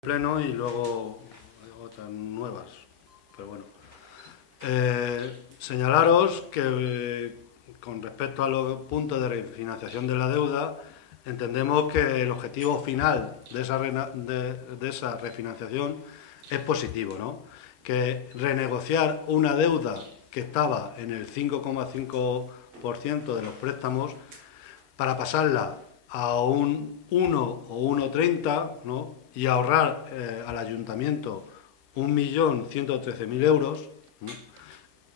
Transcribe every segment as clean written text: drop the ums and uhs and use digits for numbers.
pleno y luego otras nuevas, pero bueno. Señalaros que con respecto a los puntos de refinanciación de la deuda, entendemos que el objetivo final de esa refinanciación es positivo, ¿no? Que renegociar una deuda que estaba en el 5,5% de los préstamos para pasarla a un 1 o 1,30, ¿no? Y ahorrar al ayuntamiento 1.113.000 euros, ¿no?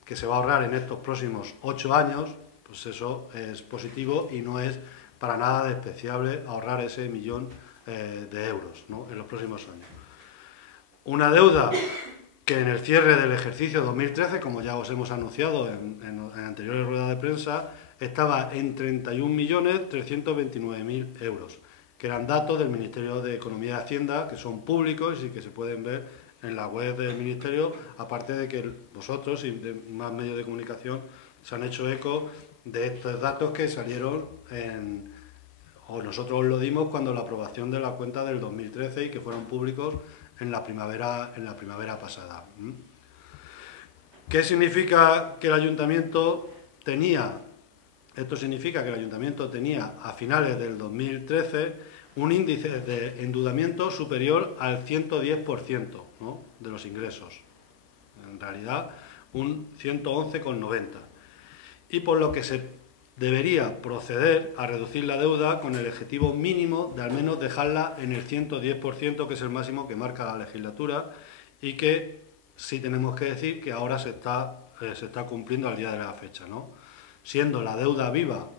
Que se va a ahorrar en estos próximos 8 años, pues eso es positivo y no es para nada despreciable ahorrar ese 1.000.000 de euros, ¿no? En los próximos años. Una deuda que en el cierre del ejercicio 2013, como ya os hemos anunciado en anteriores ruedas de prensa, estaba en 31.329.000 euros, que eran datos del Ministerio de Economía y Hacienda, que son públicos y que se pueden ver en la web del Ministerio, aparte de que vosotros y más medios de comunicación se han hecho eco de estos datos que salieron o nosotros os lo dimos cuando la aprobación de la cuenta del 2013 y que fueron públicos en la primavera pasada. ¿Qué significa que el ayuntamiento tenía? Esto significa que el ayuntamiento tenía a finales del 2013 un índice de endeudamiento superior al 110%, ¿no?, de los ingresos. En realidad, un 111,90. Y por lo que se debería proceder a reducir la deuda con el objetivo mínimo de al menos dejarla en el 110%, que es el máximo que marca la legislatura y que sí tenemos que decir que ahora se está cumpliendo al día de la fecha, ¿no? Siendo la deuda viva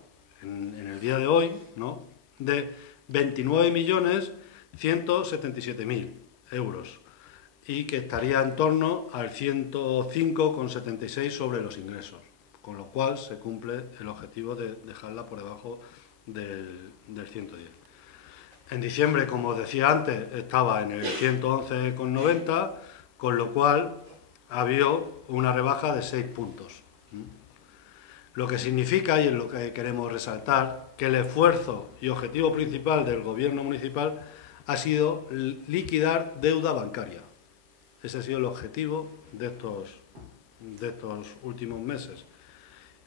en el día de hoy, ¿no?, de 29.177.000 euros y que estaría en torno al 105,76 sobre los ingresos, con lo cual se cumple el objetivo de dejarla por debajo del 110. En diciembre, como os decía antes, estaba en el 111,90, con lo cual ha habido una rebaja de 6 puntos. Lo que significa, y es lo que queremos resaltar, que el esfuerzo y objetivo principal del gobierno municipal ha sido liquidar deuda bancaria. Ese ha sido el objetivo de estos últimos meses.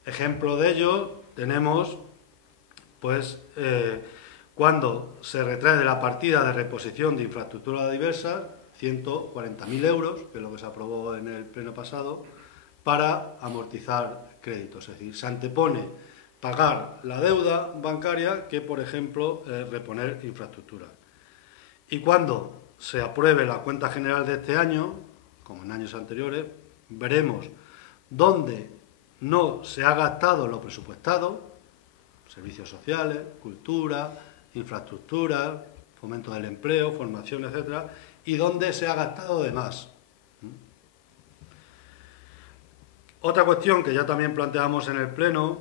Ejemplo de ello tenemos, pues, cuando se retrae de la partida de reposición de infraestructura diversa 140.000 euros, que es lo que se aprobó en el pleno pasado, para amortizar créditos. Es decir, se antepone pagar la deuda bancaria que, por ejemplo, reponer infraestructura. Y cuando se apruebe la cuenta general de este año, como en años anteriores, veremos dónde no se ha gastado lo presupuestado, servicios sociales, cultura, infraestructura, fomento del empleo, formación, etcétera, y dónde se ha gastado de más. Otra cuestión que ya también planteamos en el Pleno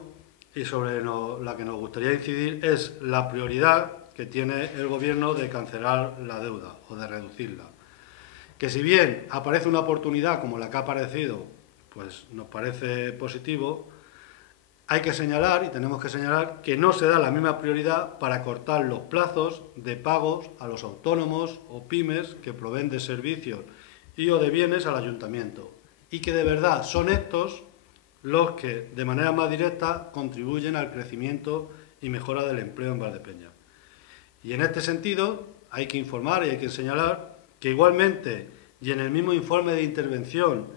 y sobre la que nos gustaría incidir es la prioridad que tiene el Gobierno de cancelar la deuda o de reducirla. Que si bien aparece una oportunidad como la que ha aparecido, pues nos parece positivo, hay que señalar, y tenemos que señalar, que no se da la misma prioridad para cortar los plazos de pagos a los autónomos o pymes que proveen de servicios y o de bienes al ayuntamiento, y que de verdad son estos los que de manera más directa contribuyen al crecimiento y mejora del empleo en Valdepeñas. Y en este sentido hay que informar y hay que señalar que igualmente, y en el mismo informe de intervención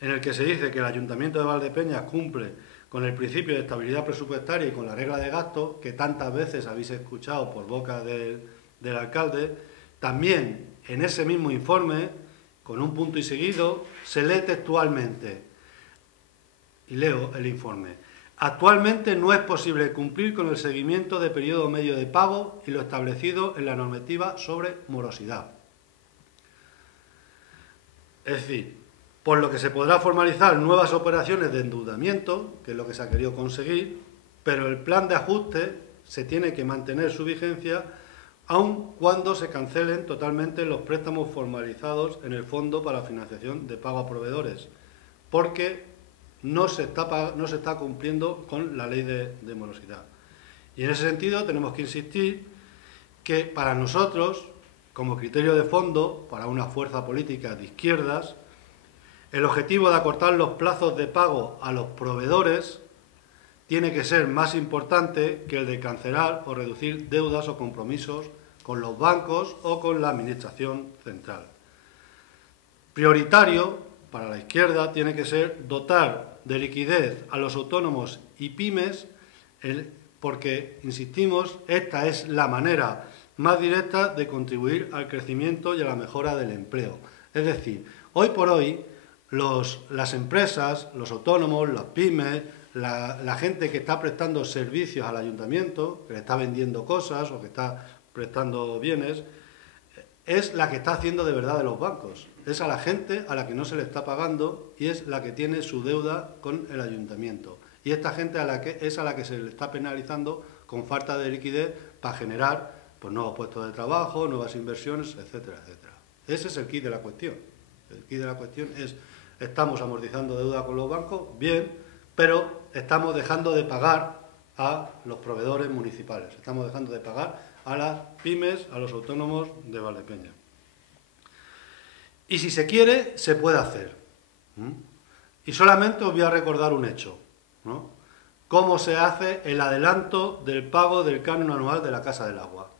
en el que se dice que el Ayuntamiento de Valdepeñas cumple con el principio de estabilidad presupuestaria y con la regla de gasto, que tantas veces habéis escuchado por boca del alcalde, también en ese mismo informe, con un punto y seguido, se lee textualmente, y leo el informe: actualmente no es posible cumplir con el seguimiento de periodo medio de pago y lo establecido en la normativa sobre morosidad. Es decir, por lo que se podrá formalizar nuevas operaciones de endeudamiento, que es lo que se ha querido conseguir, pero el plan de ajuste se tiene que mantener su vigencia aun cuando se cancelen totalmente los préstamos formalizados en el Fondo para Financiación de Pago a Proveedores, porque no se está cumpliendo con la ley de morosidad. Y en ese sentido tenemos que insistir que para nosotros, como criterio de fondo para una fuerza política de izquierdas, el objetivo de acortar los plazos de pago a los proveedores tiene que ser más importante que el de cancelar o reducir deudas o compromisos con los bancos o con la Administración central. Prioritario para la izquierda tiene que ser dotar de liquidez a los autónomos y pymes, porque, insistimos, esta es la manera más directa de contribuir al crecimiento y a la mejora del empleo. Es decir, hoy por hoy, las empresas, los autónomos, las pymes, la gente que está prestando servicios al ayuntamiento, que le está vendiendo cosas o que está prestando bienes, es la que está haciendo de verdad de los bancos. Es a la gente a la que no se le está pagando y es la que tiene su deuda con el ayuntamiento. Y esta gente es a la que se le está penalizando con falta de liquidez para generar pues, nuevos puestos de trabajo, nuevas inversiones, etcétera, etcétera. Ese es el quid de la cuestión. El quid de la cuestión es, estamos amortizando deuda con los bancos, bien, pero estamos dejando de pagar a los proveedores municipales, estamos dejando de pagar a las pymes, a los autónomos de Valdepeñas. Y si se quiere, se puede hacer. Y solamente os voy a recordar un hecho, ¿no? Cómo se hace el adelanto del pago del canon anual de la Casa del Agua.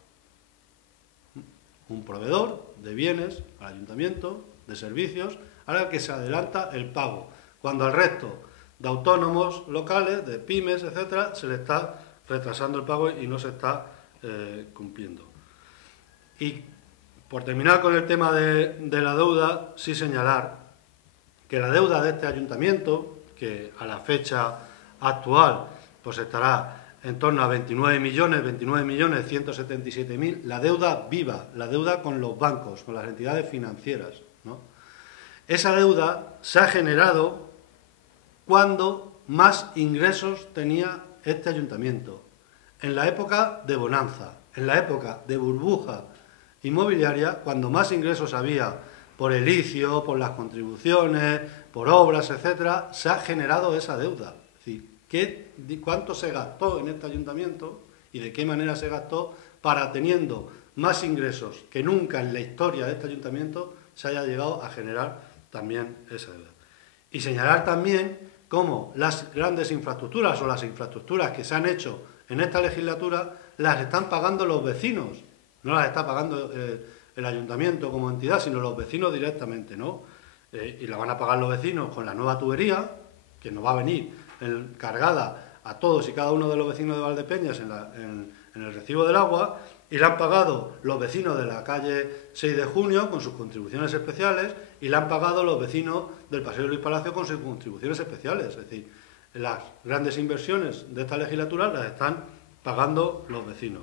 Un proveedor de bienes al ayuntamiento, de servicios, al que se adelanta el pago, cuando al resto de autónomos locales, de pymes, etcétera, se le está retrasando el pago y no se está cumpliendo. Y por terminar con el tema de la deuda, sí señalar que la deuda de este ayuntamiento, que a la fecha actual pues estará en torno a 29.177.000, la deuda viva, la deuda con los bancos, con las entidades financieras, ¿no? Esa deuda se ha generado cuando más ingresos tenía este ayuntamiento, en la época de bonanza, en la época de burbuja inmobiliaria, cuando más ingresos había por el ICIO, por las contribuciones, por obras, etcétera, se ha generado esa deuda. Es decir, ¿cuánto se gastó en este ayuntamiento y de qué manera se gastó para, teniendo más ingresos que nunca en la historia de este ayuntamiento, se haya llegado a generar también esa deuda? Y señalar también cómo las grandes infraestructuras o las infraestructuras que se han hecho en esta legislatura las están pagando los vecinos, no las está pagando el ayuntamiento como entidad, sino los vecinos directamente, ¿no? Y la van a pagar los vecinos con la nueva tubería, que nos va a venir cargada a todos y cada uno de los vecinos de Valdepeñas en el recibo del agua, y la han pagado los vecinos de la calle 6 de Junio con sus contribuciones especiales, y la han pagado los vecinos del Paseo Luis Palacio con sus contribuciones especiales. Es decir, las grandes inversiones de esta legislatura las están pagando los vecinos.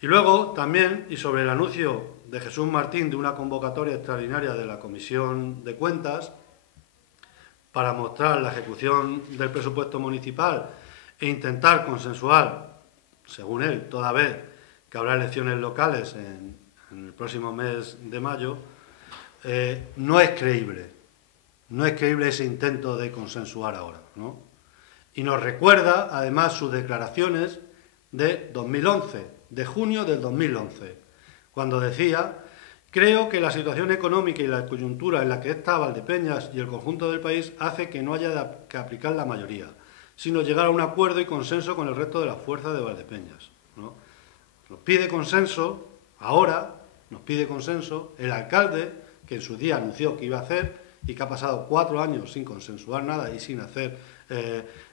Y luego también, y sobre el anuncio de Jesús Martín de una convocatoria extraordinaria de la Comisión de Cuentas para mostrar la ejecución del presupuesto municipal e intentar consensuar, según él, toda vez que habrá elecciones locales en el próximo mes de mayo, no es creíble ese intento de consensuar ahora, ¿no? Y nos recuerda, además, sus declaraciones de 2011, de junio del 2011, cuando decía: creo que la situación económica y la coyuntura en la que está Valdepeñas y el conjunto del país hace que no haya que aplicar la mayoría, sino llegar a un acuerdo y consenso con el resto de las fuerzas de Valdepeñas, ¿no? Nos pide consenso, ahora nos pide consenso el alcalde, que en su día anunció que iba a hacer y que ha pasado 4 años sin consensuar nada y sin hacer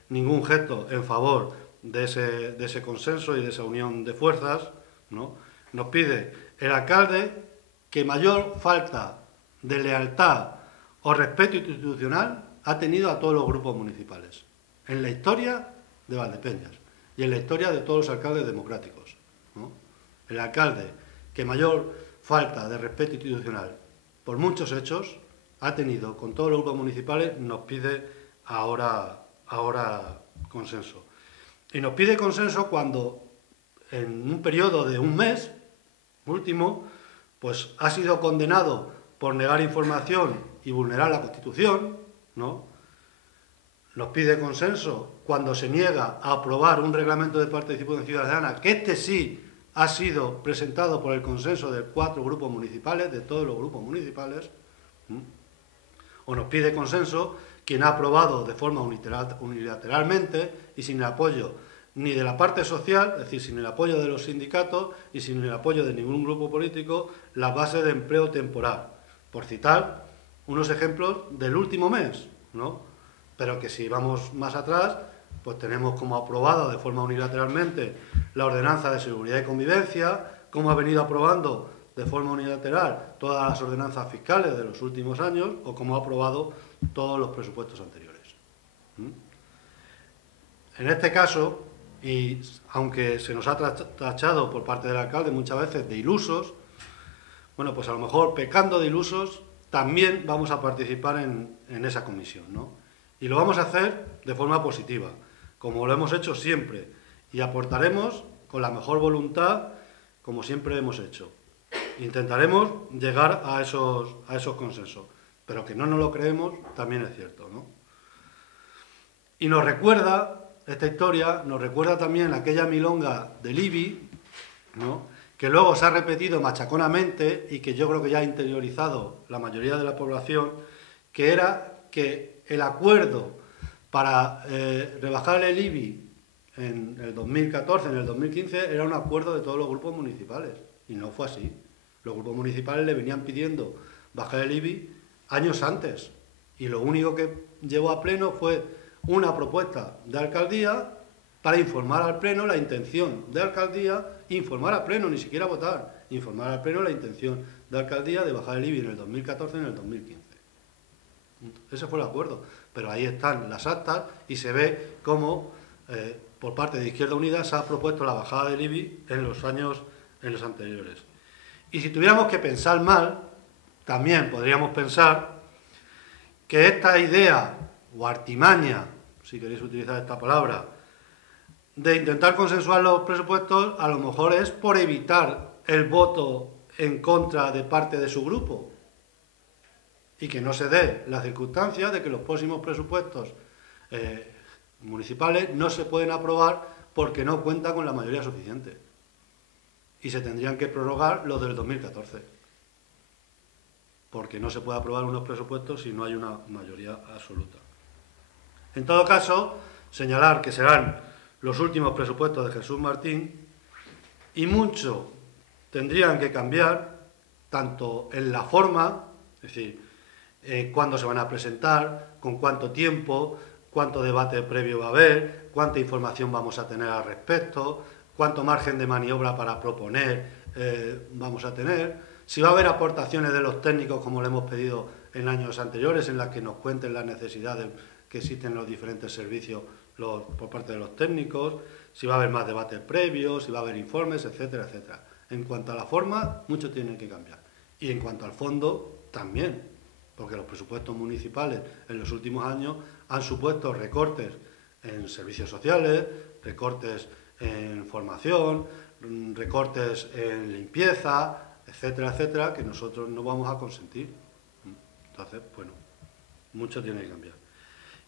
ningún gesto en favor de ese consenso y de esa unión de fuerzas, ¿no? Nos pide el alcalde que mayor falta de lealtad o respeto institucional ha tenido a todos los grupos municipales en la historia de Valdepeñas y en la historia de todos los alcaldes democráticos, ¿no? El alcalde que mayor falta de respeto institucional por muchos hechos ha tenido con todos los grupos municipales, nos pide ahora consenso. Y nos pide consenso cuando en un periodo de un mes último, pues ha sido condenado por negar información y vulnerar la Constitución, ¿no? Nos pide consenso cuando se niega a aprobar un reglamento de participación ciudadana, que este sí ha sido presentado por el consenso de 4 grupos municipales, de todos los grupos municipales, o nos pide consenso quien ha aprobado de forma unilateralmente y sin el apoyo ni de la parte social, es decir, sin el apoyo de los sindicatos y sin el apoyo de ningún grupo político, las bases de empleo temporal, por citar unos ejemplos del último mes, ¿no? Pero que si vamos más atrás, pues tenemos como aprobada de forma unilateralmente la ordenanza de seguridad y convivencia, como ha venido aprobando de forma unilateral todas las ordenanzas fiscales de los últimos años, o como ha aprobado todos los presupuestos anteriores. En este caso, y aunque se nos ha tachado por parte del alcalde muchas veces de ilusos, bueno, pues a lo mejor pecando de ilusos, también vamos a participar en esa comisión, ¿no? Y lo vamos a hacer de forma positiva, como lo hemos hecho siempre, y aportaremos con la mejor voluntad, como siempre hemos hecho. Intentaremos llegar a esos consensos, pero que no nos lo creemos también es cierto, ¿no? Y nos recuerda, esta historia, nos recuerda también aquella milonga del IBI, ¿no?, que luego se ha repetido machaconamente y que yo creo que ya ha interiorizado la mayoría de la población, que era que el acuerdo para rebajar el IBI en el 2014, en el 2015, era un acuerdo de todos los grupos municipales, y no fue así. Los grupos municipales le venían pidiendo bajar el IBI años antes, y lo único que llevó a pleno fue una propuesta de alcaldía para informar al pleno la intención de alcaldía, informar al pleno, ni siquiera votar, informar al pleno la intención de alcaldía de bajar el IBI en el 2014 y en el 2015. Ese fue el acuerdo, pero ahí están las actas y se ve cómo por parte de Izquierda Unida se ha propuesto la bajada del IBI en los años anteriores. Y si tuviéramos que pensar mal, también podríamos pensar que esta idea o artimaña, si queréis utilizar esta palabra, de intentar consensuar los presupuestos, a lo mejor es por evitar el voto en contra de parte de su grupo y que no se dé la circunstancia de que los próximos presupuestos municipales no se pueden aprobar porque no cuentan con la mayoría suficiente y se tendrían que prorrogar los del 2014, porque no se puede aprobar unos presupuestos si no hay una mayoría absoluta. En todo caso, señalar que serán los últimos presupuestos de Jesús Martín y mucho tendrían que cambiar, tanto en la forma, es decir, cuándo se van a presentar, con cuánto tiempo, cuánto debate previo va a haber, cuánta información vamos a tener al respecto, cuánto margen de maniobra para proponer vamos a tener, si va a haber aportaciones de los técnicos como le hemos pedido en años anteriores, en las que nos cuenten las necesidades que existen en los diferentes servicios por parte de los técnicos, si va a haber más debate previo, si va a haber informes, etcétera, etcétera. En cuanto a la forma, mucho tiene que cambiar. Y en cuanto al fondo, también, porque los presupuestos municipales en los últimos años han supuesto recortes en servicios sociales, recortes en formación, recortes en limpieza, etcétera, etcétera, que nosotros no vamos a consentir. Entonces, bueno, mucho tiene que cambiar.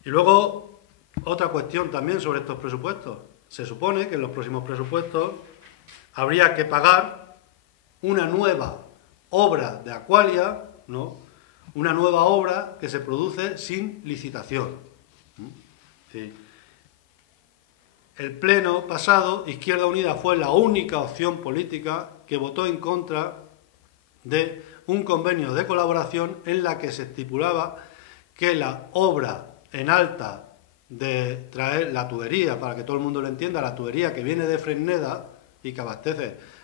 Y luego, otra cuestión también sobre estos presupuestos. Se supone que en los próximos presupuestos habría que pagar una nueva obra de Aqualia, ¿no?, una nueva obra que se produce sin licitación. Sí. El pleno pasado, Izquierda Unida fue la única opción política que votó en contra de un convenio de colaboración en la que se estipulaba que la obra en alta de traer la tubería, para que todo el mundo lo entienda, la tubería que viene de Fresneda y que abastece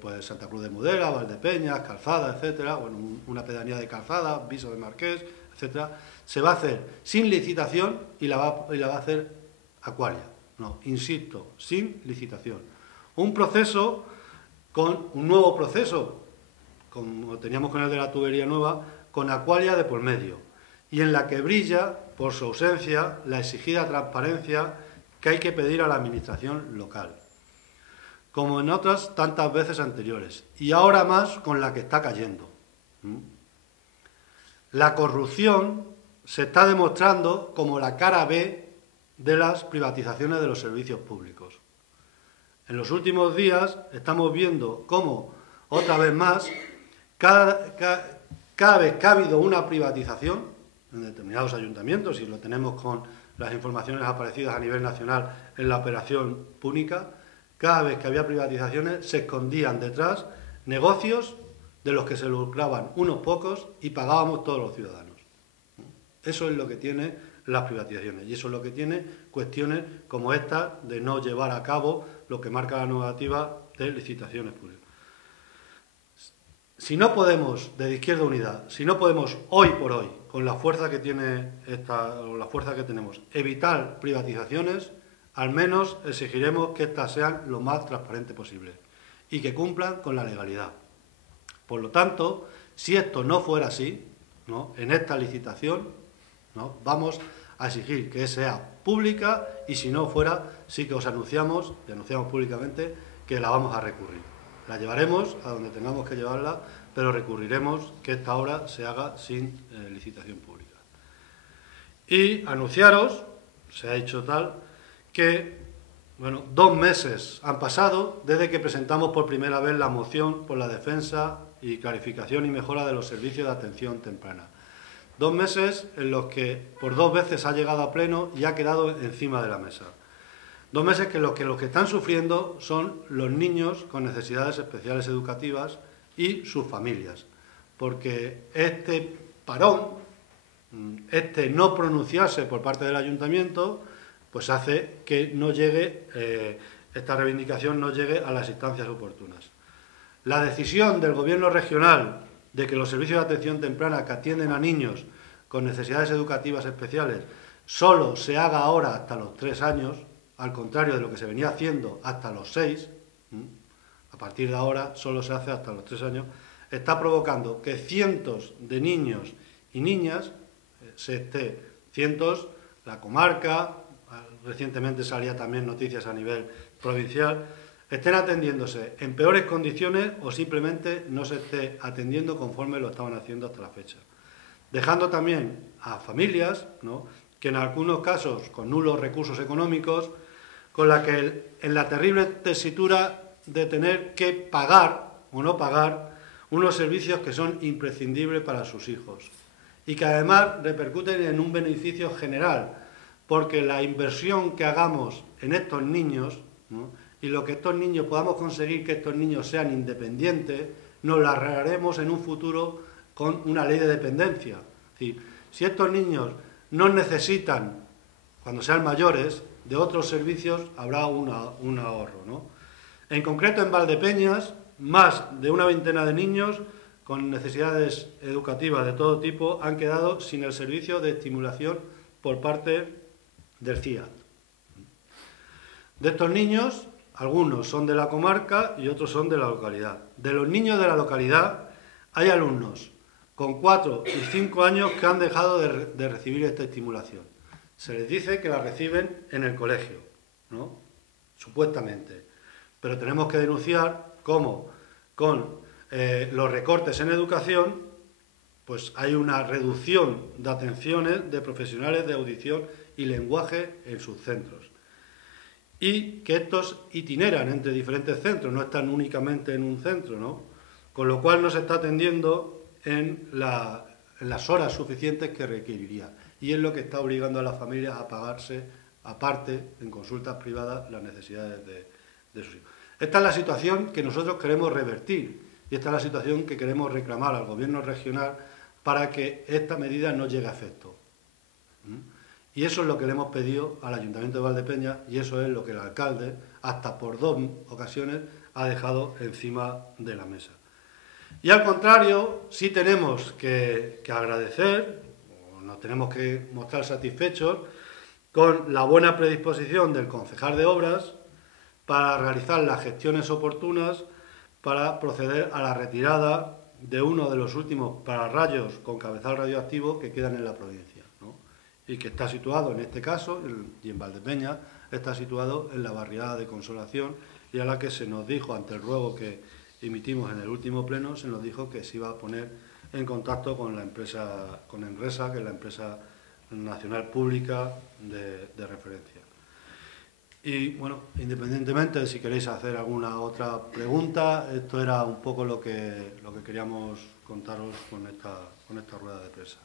pues Santa Cruz de Mudela, Valdepeñas, Calzada, etcétera, bueno, una pedanía de Calzada, Viso de Marqués, etcétera, se va a hacer sin licitación y la va a hacer Aqualia. No, insisto, sin licitación. Un proceso con un nuevo proceso, como teníamos con el de la tubería nueva, con Aqualia de por medio, y en la que brilla, por su ausencia, la exigida transparencia que hay que pedir a la administración local, como en otras tantas veces anteriores, y ahora más con la que está cayendo. La corrupción se está demostrando como la cara B de las privatizaciones de los servicios públicos. En los últimos días estamos viendo cómo, otra vez más, cada vez que ha habido una privatización en determinados ayuntamientos, y lo tenemos con las informaciones aparecidas a nivel nacional en la operación Púnica, cada vez que había privatizaciones se escondían detrás negocios de los que se lucraban unos pocos y pagábamos todos los ciudadanos. Eso es lo que tiene las privatizaciones, y eso es lo que tiene cuestiones como esta de no llevar a cabo lo que marca la normativa de licitaciones públicas. Si no podemos, desde Izquierda Unida, si no podemos hoy por hoy, con la fuerza que tiene la fuerza que tenemos, evitar privatizaciones, al menos exigiremos que éstas sean lo más transparentes posible y que cumplan con la legalidad. Por lo tanto, si esto no fuera así, ¿no?, en esta licitación, ¿no?, vamos a exigir que sea pública, y si no fuera, sí que os anunciamos públicamente que la vamos a recurrir. La llevaremos a donde tengamos que llevarla, pero recurriremos que esta obra se haga sin licitación pública. Y anunciaros, se ha hecho tal, que 2 meses han pasado desde que presentamos por primera vez la moción por la defensa y clarificación y mejora de los servicios de atención temprana. 2 meses en los que por 2 veces ha llegado a pleno y ha quedado encima de la mesa. 2 meses que los que están sufriendo son los niños con necesidades especiales educativas y sus familias, porque este parón, este no pronunciarse por parte del ayuntamiento, pues hace que no llegue, esta reivindicación no llegue a las instancias oportunas. La decisión del Gobierno regional de que los servicios de atención temprana que atienden a niños con necesidades educativas especiales solo se haga ahora hasta los 3 años, al contrario de lo que se venía haciendo hasta los 6, a partir de ahora solo se hace hasta los 3 años, está provocando que cientos de niños y niñas, la comarca, recientemente salía también noticias a nivel provincial, estén atendiéndose en peores condiciones o simplemente no se esté atendiendo conforme lo estaban haciendo hasta la fecha. Dejando también a familias, ¿no?, que en algunos casos con nulos recursos económicos, con la que en la terrible tesitura de tener que pagar o no pagar unos servicios que son imprescindibles para sus hijos y que además repercuten en un beneficio general, porque la inversión que hagamos en estos niños, ¿no?, y lo que estos niños podamos conseguir que estos niños sean independientes, nos la arreglaremos en un futuro con una ley de dependencia. Es decir, si estos niños no necesitan, cuando sean mayores, de otros servicios, habrá un ahorro, ¿no? En concreto, en Valdepeñas, más de una veintena de niños con necesidades educativas de todo tipo han quedado sin el servicio de estimulación por parte del CIAT. De estos niños, algunos son de la comarca y otros son de la localidad. De los niños de la localidad hay alumnos con 4 y 5 años que han dejado de recibir esta estimulación. Se les dice que la reciben en el colegio, ¿no?, supuestamente. Pero tenemos que denunciar cómo con los recortes en educación pues hay una reducción de atenciones de profesionales de audición y lenguaje en sus centros. Y que estos itineran entre diferentes centros, no están únicamente en un centro, ¿no? Con lo cual no se está atendiendo en las horas suficientes que requeriría. Y es lo que está obligando a las familias a pagarse, aparte, en consultas privadas, las necesidades de sus hijos. Esta es la situación que nosotros queremos revertir y esta es la situación que queremos reclamar al Gobierno regional para que esta medida no llegue a efecto. Y eso es lo que le hemos pedido al Ayuntamiento de Valdepeñas y eso es lo que el alcalde, hasta por 2 ocasiones, ha dejado encima de la mesa. Y al contrario, sí tenemos que agradecer, o nos tenemos que mostrar satisfechos con la buena predisposición del concejal de Obras para realizar las gestiones oportunas para proceder a la retirada de uno de los últimos pararrayos con cabezal radioactivo que quedan en la provincia, ¿no?, y que está situado en este caso, y en Valdepeñas, está situado en la barriada de Consolación, y a la que se nos dijo, ante el ruego que emitimos en el último pleno, se nos dijo que se iba a poner en contacto con la empresa, con Enresa, que es la empresa nacional pública de referencia. Y bueno, independientemente de si queréis hacer alguna otra pregunta, esto era un poco lo que queríamos contaros con esta rueda de prensa.